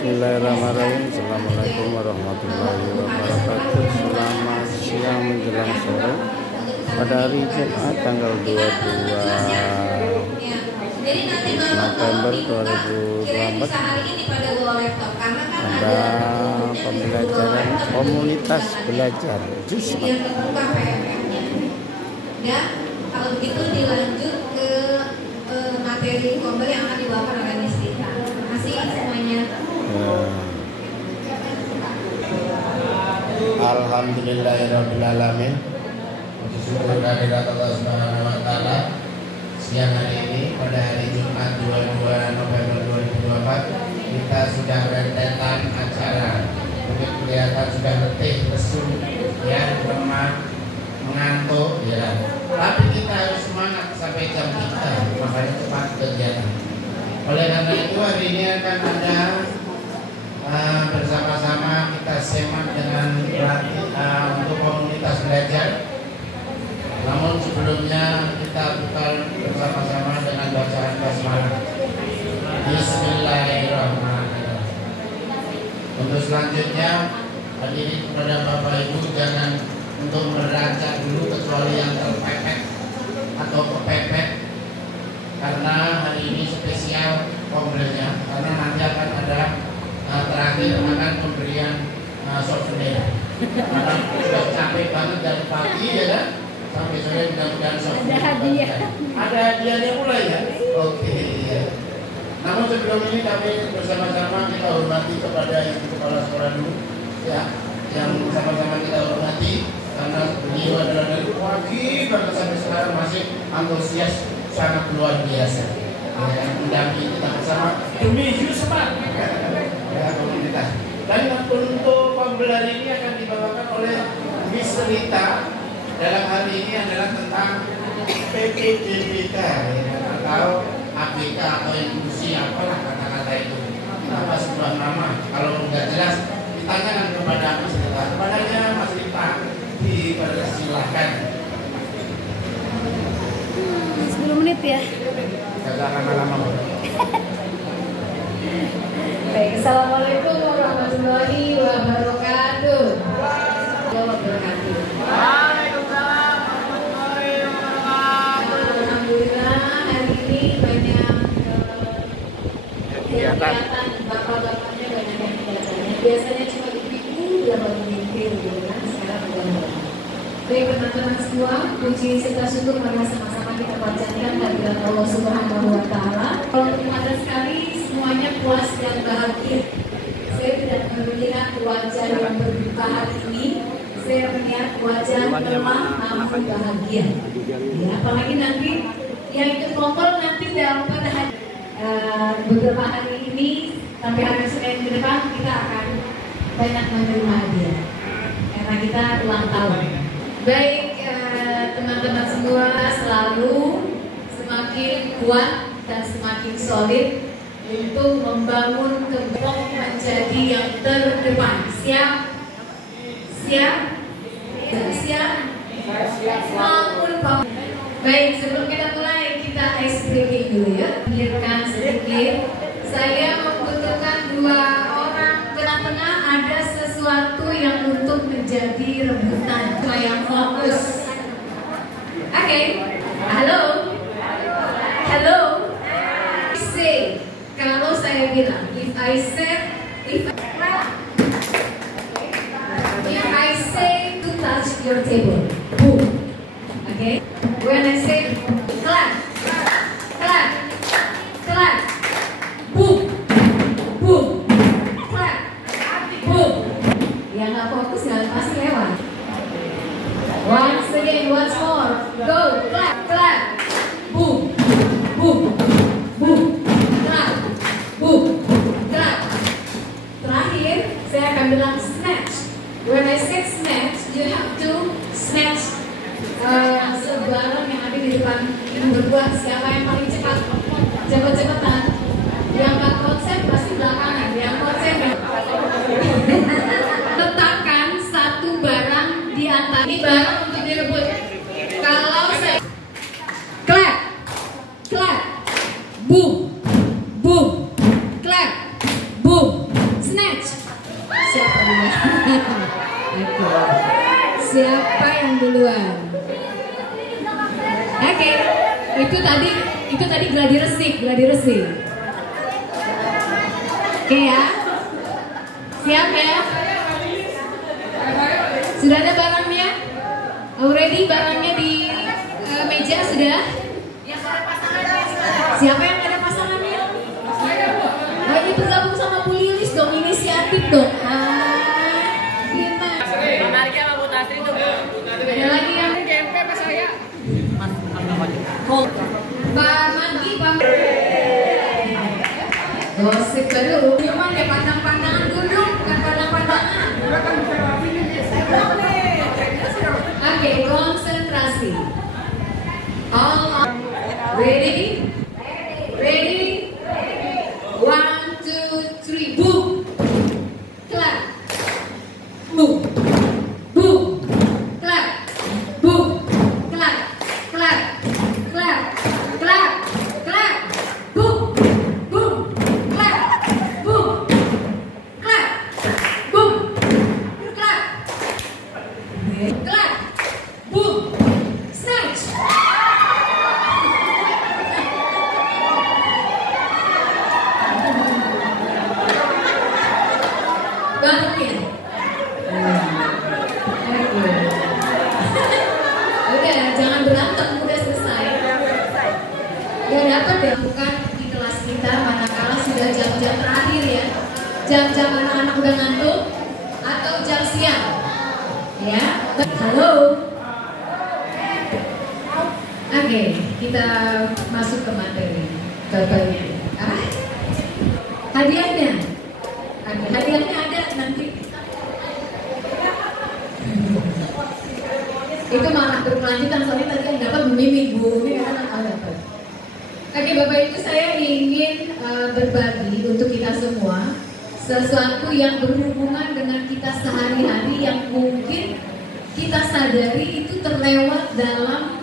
Bismillahirrahmanirrahim. Assalamualaikum warahmatullahi wabarakatuh. Selamat siang menjelang sore pada hari Jumat tanggal 22 November 2024. Ada pembelajaran komunitas belajar juz 4. Dan kalau begitu dilanjut ke materi kombel yang akan dibawakan oleh Miss Tita. Terima kasih semuanya. Alhamdulillahirrahmanirrahim. Bersyukur kehadirat Allah Subhanahu wa Ta'ala. Siang hari ini pada hari Jumat 22 November 2024 kita sudah rentetan acara. Mungkin kelihatan sudah letih, lesu, ya, lemah, mengantuk, ya. Tapi kita harus semangat sampai jam 3, makanya cepat kegiatan. Oleh karena itu hari ini akan ada bersama-sama kita semak dengan untuk komunitas belajar. Namun sebelumnya kita buka bersama-sama dengan bacaan basmalah. Bismillahirrahmanirrahim. Untuk selanjutnya hadirin kepada Bapak Ibu jangan untuk merancang dulu kecuali yang terpepet atau kepepet, karena hari ini spesial kombelnya, karena nanti akan ada terakhir akan pemberian souvenir. Karena sudah capek banget dari pagi ya kan, sampai sore mudah-mudahan souvenir. Ada hadiah. Ada hadiahnya mulai ya. Oke. Ya. Namun sebelum ini kami bersama-sama kita hormati kepada Ibu Kepala Sekolah dulu, ya, yang sama-sama kita hormati karena beliau adalah dari pagi bahkan sampai sekarang masih antusias sangat luar biasa. Yang mendampingi kita bersama demi Yusman. Ya, komunitas. Dan untuk pembelajaran ini akan dibawakan oleh Miss Rita. Dalam hari ini adalah tentang PPDBK atau ABK atau inklusi, apalah kata-kata itu. Apa sebuah nama? Kalau nggak jelas ditanyakan kepada Mas Rita. Kepadanya Mas Rita dipersilahkan. 10 menit ya. Gak lama-lama. Baik, assalamualaikum warahmatullahi wabarakatuh. Waalaikumsalam warahmatullahi wabarakatuh. Alhamdulillah hari ini banyak kegiatan, bapak-bapaknya banyak yang kegiatannya. Biasanya cuma ibu-ibu yang memimpin gitu kan, sekarang udah. Baik teman-teman semua, puji serta syukur mari sama-sama kita panjatkan kehadirat Allah Subhanahu wa Ta'ala. Kalau ada sekali semuanya puas dan bahagia. Saya tidak melihat wajah yang berduka hari ini. Saya melihat wajah lemah namun bahagia. Ya, apalagi nanti yang ikut kelompok nanti dalam pada hari beberapa hari ini sampai hari Senin ke depan kita akan banyak menerima hadiah karena kita ulang tahun. Baik teman-teman semua, selalu semakin kuat dan semakin solid untuk membangun kelompok menjadi yang terdepan. Siap? Siap? Siap? Maupun baik, sebelum kita mulai kita ice breaking dulu ya. Pikirkan sedikit. Saya membutuhkan 2 orang. Tengah-tengah ada sesuatu yang untuk menjadi rebutan. Yang fokus. Oke. Halo. Halo. Say. Kalau saya bilang, if I say to touch your table, boom. Okay. When I say clap, clap, clap, boom, boom, clap, boom. Yang nggak fokus nggak pasti lewat. Once again, once more, go, clap, clap, boom, boom, boom, clap, boom, clap. Terakhir, saya akan bilang snatch. When I say snatch, you have to snatch sebarang yang ada di depan ibu berbuat. Siapa yang paling cepat? Cepet-cepetan. Yang gak konsen pasti belakangan. Yang konsen letakkan satu barang di antara ini barang untuk direbut. Kalau saya clap, clap, boom, boom, clap, boom, Siapa yang duluan? Oke, itu tadi gladi resik. Oke ya, siap ya? Sudah ada barangnya? Already barangnya di meja sudah? Siapa yang ada pasangannya? Oh, ini bergabung sama Bu Lilis dong, inisiatif dong. Gimana? Ada lagi yang GMP sama saya. Pak Magi, Pak. Gosip dulu. Gimana ya, pandang-pandangan dulu, bukan pandang-pandangan. Oke, konsentrasi. All ready? Ready? 1, 2, 3, boom. Clap. Boom. Boom. Clap. Boom. Clap. Clap. Clap. Clap. Clap. Boom. Boom. Clap. Boom. Clap. Boom. Clap. Clap. Boom. Snatch. Bantuin. Udah, jangan berantem, udah selesai. Gak dapat ya, bukan di kelas kita manakala sudah jam-jam terakhir ya. Jam-jam anak-anak udah ngantuk atau jam siang. Ya, halo. Oke, kita masuk ke materi. Bapak Ibu. Hadiahnya. Hadiahnya ada nanti. Itu malah berkelanjutan, soalnya tadi yang dapat memimik Bu, ini kan dapat. Oke Bapak Ibu, saya ingin berbagi untuk kita semua sesuatu yang berhubungan dengan kita sehari-hari yang mungkin kita sadari itu terlewat dalam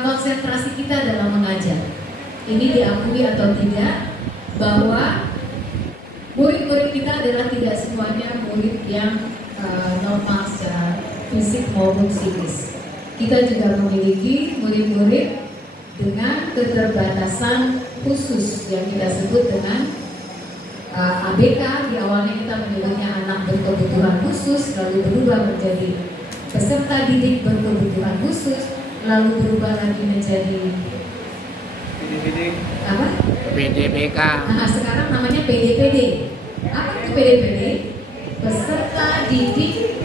konsentrasi kita dalam mengajar. Ini diakui atau tidak bahwa murid-murid kita adalah tidak semuanya murid yang normal secara fisik maupun psikis. Kita juga memiliki murid-murid dengan keterbatasan khusus yang kita sebut dengan ABK. Di awalnya kita menyebutnya anak berkebutuhan khusus, lalu berubah menjadi peserta didik berkebutuhan khusus, lalu berubah lagi menjadi apa? PDPK. Nah, sekarang namanya PDPD. Apa itu PDPD? Peserta didik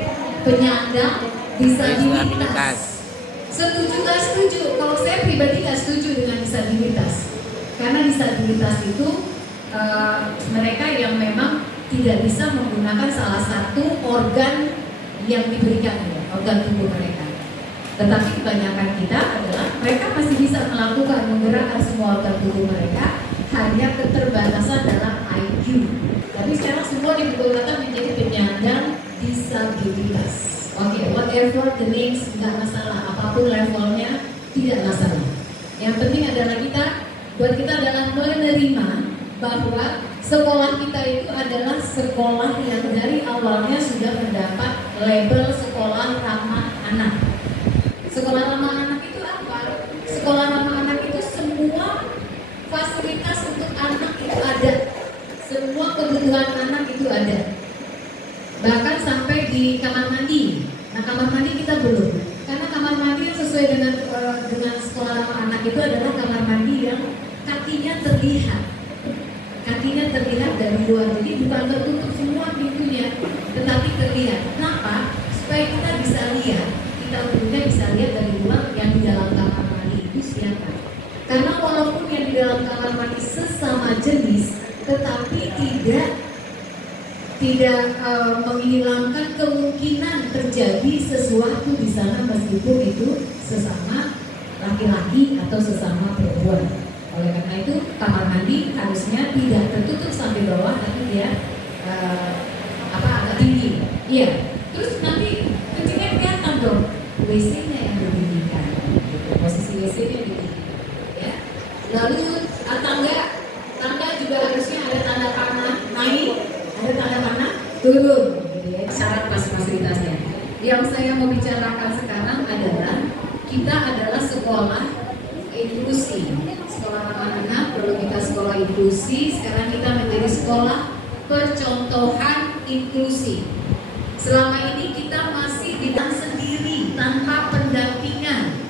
penyandang disabilitas. Setuju nggak setuju? Kalau saya pribadi nggak setuju dengan disabilitas, karena disabilitas itu mereka yang memang tidak bisa menggunakan salah satu organ yang diberikan, organ tubuh mereka. Tetapi kebanyakan kita adalah mereka masih bisa melakukan menggerakkan semua organ tubuh mereka, hanya keterbatasan dalam IQ. Tapi sekarang semua dipukul menjadi penyandang disabilitas. Oke, whatever the names, nggak masalah, apapun levelnya tidak masalah. Yang penting adalah buat kita adalah menerima bahwa sekolah kita itu adalah sekolah yang dari awalnya sudah mendapat label sekolah ramah anak. Sekolah ramah anak itu apa? Sekolah ramah anak itu semua fasilitas untuk anak itu ada, semua kebutuhan anak itu ada. Bahkan sampai di kamar mandi. Nah, kamar mandi kita belum, karena kamar mandi yang sesuai dengan sekolah ramah anak itu adalah kamar mandi yang kakinya terlihat dari luar, jadi bukan tertutup semua pintunya, tetapi terlihat. Kenapa? Supaya kita bisa lihat, kita umumnya bisa lihat dari luar yang di dalam kamar mandi itu siapa. Karena walaupun yang di dalam kamar mandi sesama jenis, tetapi tidak menghilangkan kemungkinan terjadi sesuatu di sana meskipun itu sesama laki-laki atau sesama perempuan. Oleh karena itu kamar mandi harusnya tidak tertutup sampai bawah, tapi dia agak tinggi. Iya. Terus nanti kencingnya kelihatan dong. WC-nya yang didinginkan. Posisi WC-nya didinginkan. Ya. Lalu tangga juga harusnya ada tanda panah naik, ada tanda panah turun. Gitu ya. Syarat fasilitasnya. Yang saya mau bicarakan sekarang adalah kita adalah sekolah inklusi. Sekolah ramah anak, kalau kita sekolah inklusi, sekarang kita menjadi sekolah percontohan inklusi. Selama ini kita masih tidak sendiri tanpa pendampingan.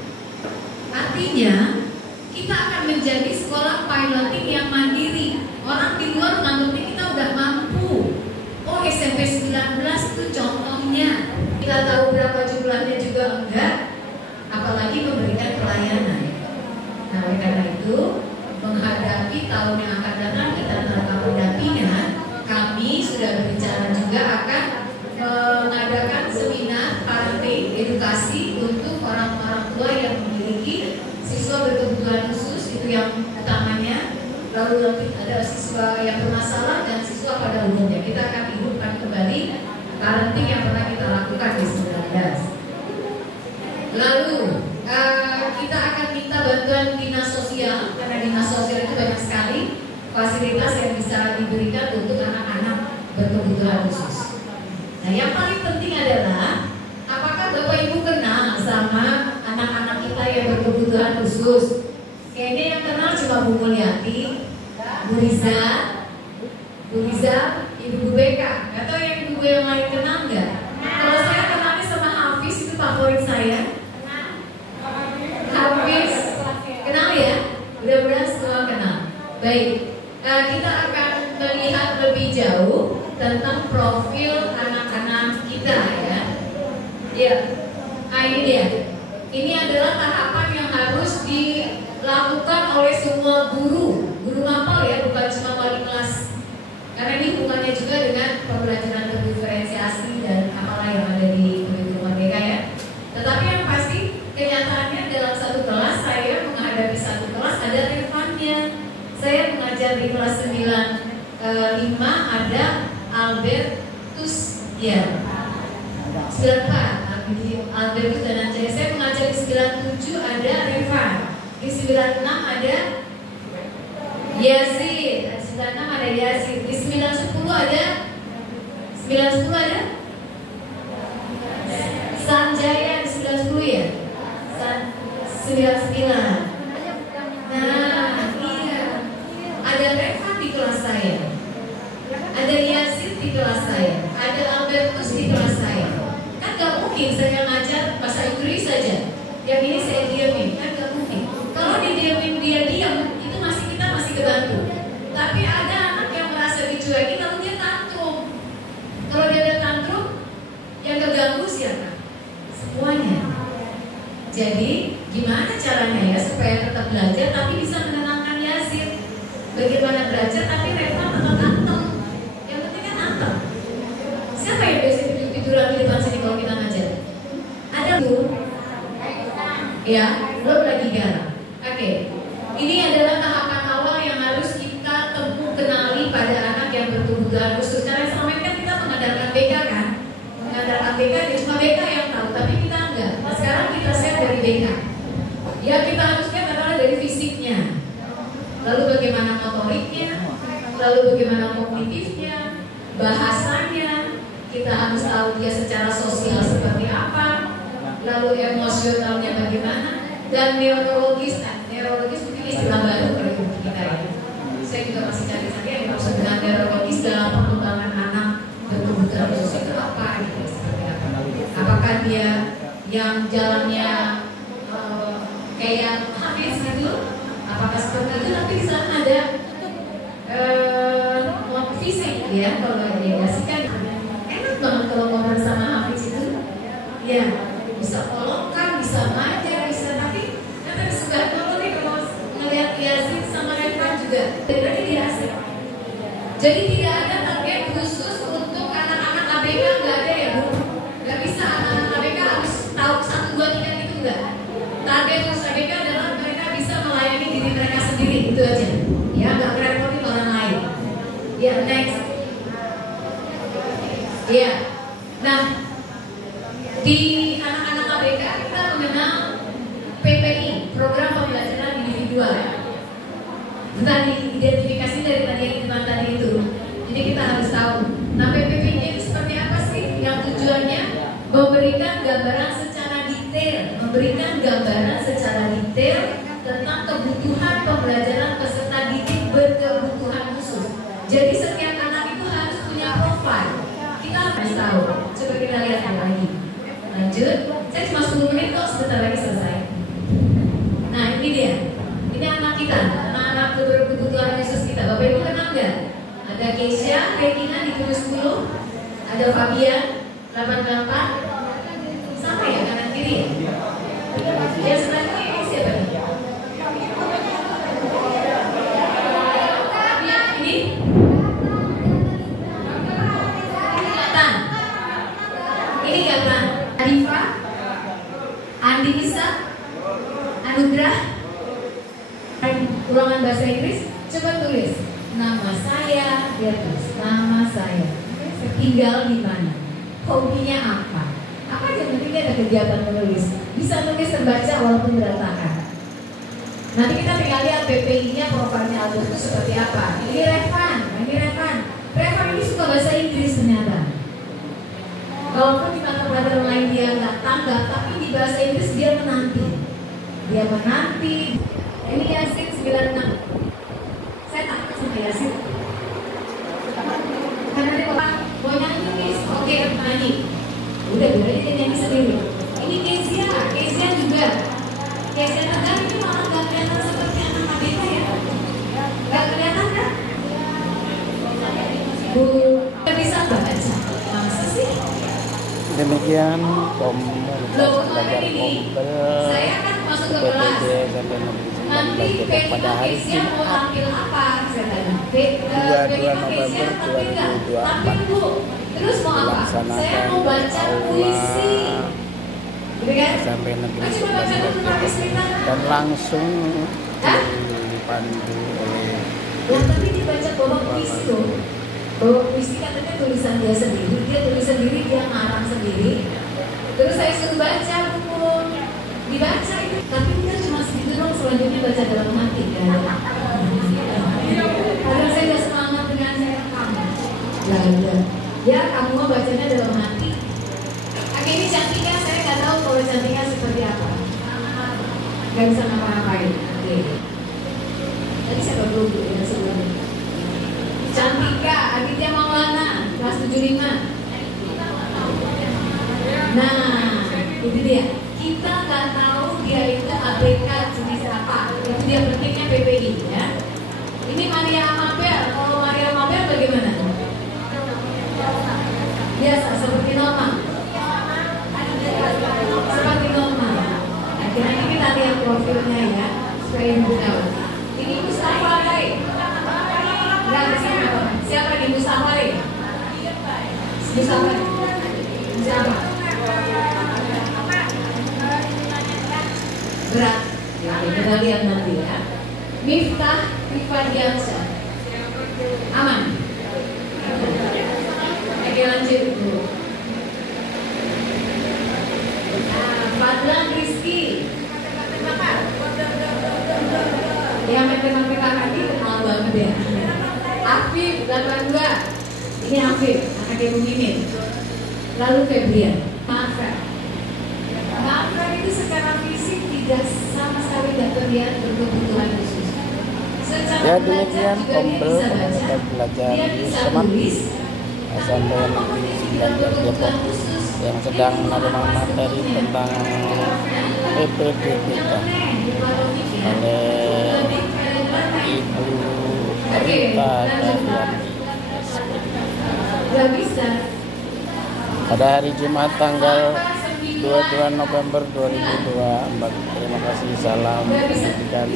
Artinya kita akan menjadi sekolah piloting yang mandiri. Orang di luar menganggapnya kita udah mampu. Oh, SMP 19 itu contohnya. Kita tahu berapa jumlahnya juga enggak, apalagi memberikan pelayanan. Nah, oleh karena itu, menghadapi tahun yang akan datang kita tanpa pendampingan, kami sudah berbicara juga akan mengadakan seminar parenting edukasi untuk orang-orang tua yang memiliki siswa berkebutuhan khusus, itu yang utamanya. Lalu nanti ada siswa yang bermasalah dan siswa pada umumnya. Kita akan hidupkan kembali parenting yang pernah kita lakukan di 19. Lalu kita akan minta bantuan dinas sosial, karena dinas sosial itu banyak sekali fasilitas yang bisa diberikan untuk anak-anak berkebutuhan khusus. Nah, yang paling penting adalah apakah Bapak Ibu kenal sama anak-anak kita yang berkebutuhan khusus? Kayaknya yang kenal cuma Bu Mulyati, Bu Riza, Ibu Beka. Gak tau yang Ibu yang lain kenal nggak? Kalau saya kenalnya sama Hafiz, itu favorit saya. Hafiz, kenal ya? Mudah-mudahan semua kenal. Baik, kita akan melihat lebih jauh tentang profil anak-anak kita ya. Ya, ini dia. Ini adalah tahapan yang harus dilakukan oleh semua guru mapel ya, bukan cuma wali kelas. Karena ini hubungannya juga dengan pembelajaran berdiferensiasi dan apalah yang ada di kurikulum Merdeka ya. Tetapi yang pasti kenyataannya dalam satu kelas, saya menghadapi satu kelas ada revannya. Saya mengajar di kelas 95 ada Albertus ya. 94 Albertus dan Anjay. Saya mengajar di 97 ada Revan. Di 96 ada Yazid. Di 96 ada Yazid. Di 910 ada Sanjaya. Di 910 ya 99. Nah, iya. Ada Revan di kelas saya. Ada Yazid di kelas saya. Ada Albertus di kelas saya. Kan gak mungkin saya ngajar bahasa Inggris saja, yang ini saya diamin, kan gak mungkin. Kalau didiamin dia diam, itu kita masih kebantu. Tapi ada anak yang merasa dicuekin lalu dia tantrum. Kalau dia ada tantrum, yang keganggu siapa? Semuanya. Jadi gimana caranya ya supaya tetap belajar tapi bisa menenangkan Yazid? Bagaimana belajar tapi Reva tetap anteng? Yang penting kan anteng. Siapa yang biasa tiduran di depan sini kalau kita ngajar? Ada Bu? Ya, belum lagi garam. Oke, ini adalah tahapan awal yang harus kita tempuh kenali pada anak yang berkebutuhan khusus. Karena selama ini kan kita mengandalkan BK kan? Mengandalkan BK, dia cuma BK yang tahu, tapi kita enggak. Nah, sekarang kita share dari BK. Ya, kita harus lihat adalah dari fisiknya. Lalu bagaimana motoriknya, lalu bagaimana kognitifnya, bahasanya. Kita harus tahu dia secara sosial seperti apa, lalu emosionalnya bagaimana, dan neurologis. Nah, neurologis mungkin istilah baru dari kita ya. Saya juga masih cari-cari yang maksud dengan neurologis dalam perkembangan anak berkebutuhan khusus itu apa, gitu, seperti apa. Apakah dia yang jalannya kayak Hafiz gitu? Apakah seperti itu? Nanti di sana ada fisik ya, kalau diagasikan. Banget kalau ngobrol sama Hafiz itu, ya bisa polongkan, bisa manja, bisa, tapi nanti suka dulu nih kalau ngeliat Yazid sama Revan juga, jadi dia asik. Jadi tidak ada target khusus untuk anak-anak ABK, nggak ada ya Bu? Nggak bisa anak-anak ABK harus tahu 1, 2, 3 gitu nggak? Target khusus ABK adalah mereka bisa melayani diri mereka sendiri, itu aja. Ya nggak merepotin orang lain. Ya next. Ya, nah di anak-anak ABK kita mengenal PPI, program pembelajaran individual. Tadi identifikasi dari tadi yang kita tadi itu. Jadi kita harus tahu. Nah PPI ini seperti apa sih? Yang tujuannya memberikan Jadi setiap anak itu harus punya profil. Kita harus tahu. Coba kita lihat lagi. Lanjut. Saya cuma 10 menit kok, sebentar lagi selesai. Nah ini dia. Ini anak kita, anak-anak kebutuhan khusus kita. Bapak Ibu kenal nggak? Ada Keisha, Regina ditulis dulu. Ada Fabian, 88. Sama ya kanan kiri ya? Ya selanjutnya ini siapa nih? Fabian ini? Tan. Ini nggak Tan? Arifa, Andi Isa, Anugrah. Ulangan bahasa Inggris, coba tulis nama saya, dia tulis nama saya, tinggal di mana, hobinya apa aja penting ada kegiatan menulis, bisa nulis terbaca walaupun berantakan. Nanti kita tinggal lihat PPI-nya, profilnya Albert itu seperti apa. Ini Revan ini suka bahasa Inggris ternyata. Walaupun di mata pelajaran lain dia nggak tanggap, tapi di bahasa Inggris dia menanti. Ini Yasin 96. Saya takut sama Yasin. Karena dia mau nyanyi, oke nyanyi. Udah biarin dia nyanyi sendiri. Ini Kezia juga. Kezia Tegar ini malah gak kelihatan seperti anak Madita ya. Gak kelihatan kan? Bu, bisa baca. Masa sih? Demikian komunitas belajar kompel Saya kan masuk ke kelas. Nanti pada hari mau tampil apa? 22 November 2024 Terus mau apa? Saya mau baca puisi. sampai negeri dan langsung dipandu oleh tapi dibaca bawa puisi loh. Bawa puisi katanya tulisan dia sendiri, dia ngarang sendiri. Terus saya suruh baca buku, dibaca itu, tapi dia cuma segitu dong, selanjutnya baca dalam hati kan. Karena saya udah semangat dengan saya kamu. Ya kamu mau bacanya dalam hati. Ini cantiknya saya nggak tahu kalau cantiknya seperti apa. Gak bisa ngapa-ngapain. Oke. Tadi saya baru ya sebelumnya. Cantika Aditya Maulana kelas 75. Nah, itu dia. Kita nggak tahu dia itu ABK jenis apa. Itu dia pentingnya PPI ya. Ini Maria Mabel. Kalau Maria Mabel bagaimana? Biasa seperti normal. Seperti normal. Nanti kita lihat profilnya ya, supaya ibu tahu. Ini Mustafa Ray. Enggak ada siapa nih Mustafa Ray? Mustafa. Siapa? Berat. Ya, kita lihat nanti ya. Miftah Rifadiansyah. Aman. Oke lanjut dulu. Fadlan Rizky. Yang memang tadi kenal banget ya. Afif 82. Ini Afif, anak Ibu Mimin. Lalu Febrian. Maafkan itu secara fisik tidak sama sekali tidak terlihat berkebutuhan khusus. ya demikian kompel komunitas belajar Semat SMP Negeri 19 Depok yang sedang menerima materi tentang PPDBK oleh Ibu Rita Davianti pada hari Jumat tanggal 22 November 2024. Terima kasih, salam pendidikan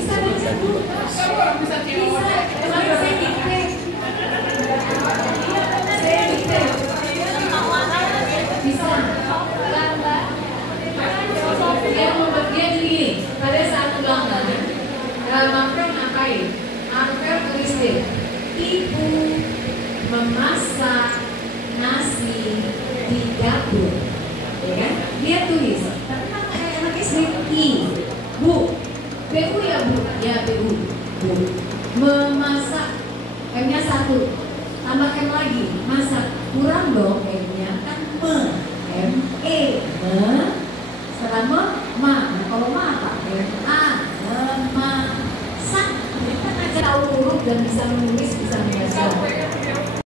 Dia begini, pada saat ulang tahun, Manfred ngapain? Manfred tulis deh, ibu memasak nasi di dapur, ya kan? Dia tulis, tapi kan anak SD bu, bu ya bu, ya bu, memasak, M-nya 1, tambah M lagi, masak, kurang dong M-nya kan M-E, setelah ma, kalau ma apa? Memasak. Kita kan aja tahu huruf dan bisa menulis, bisa membaca.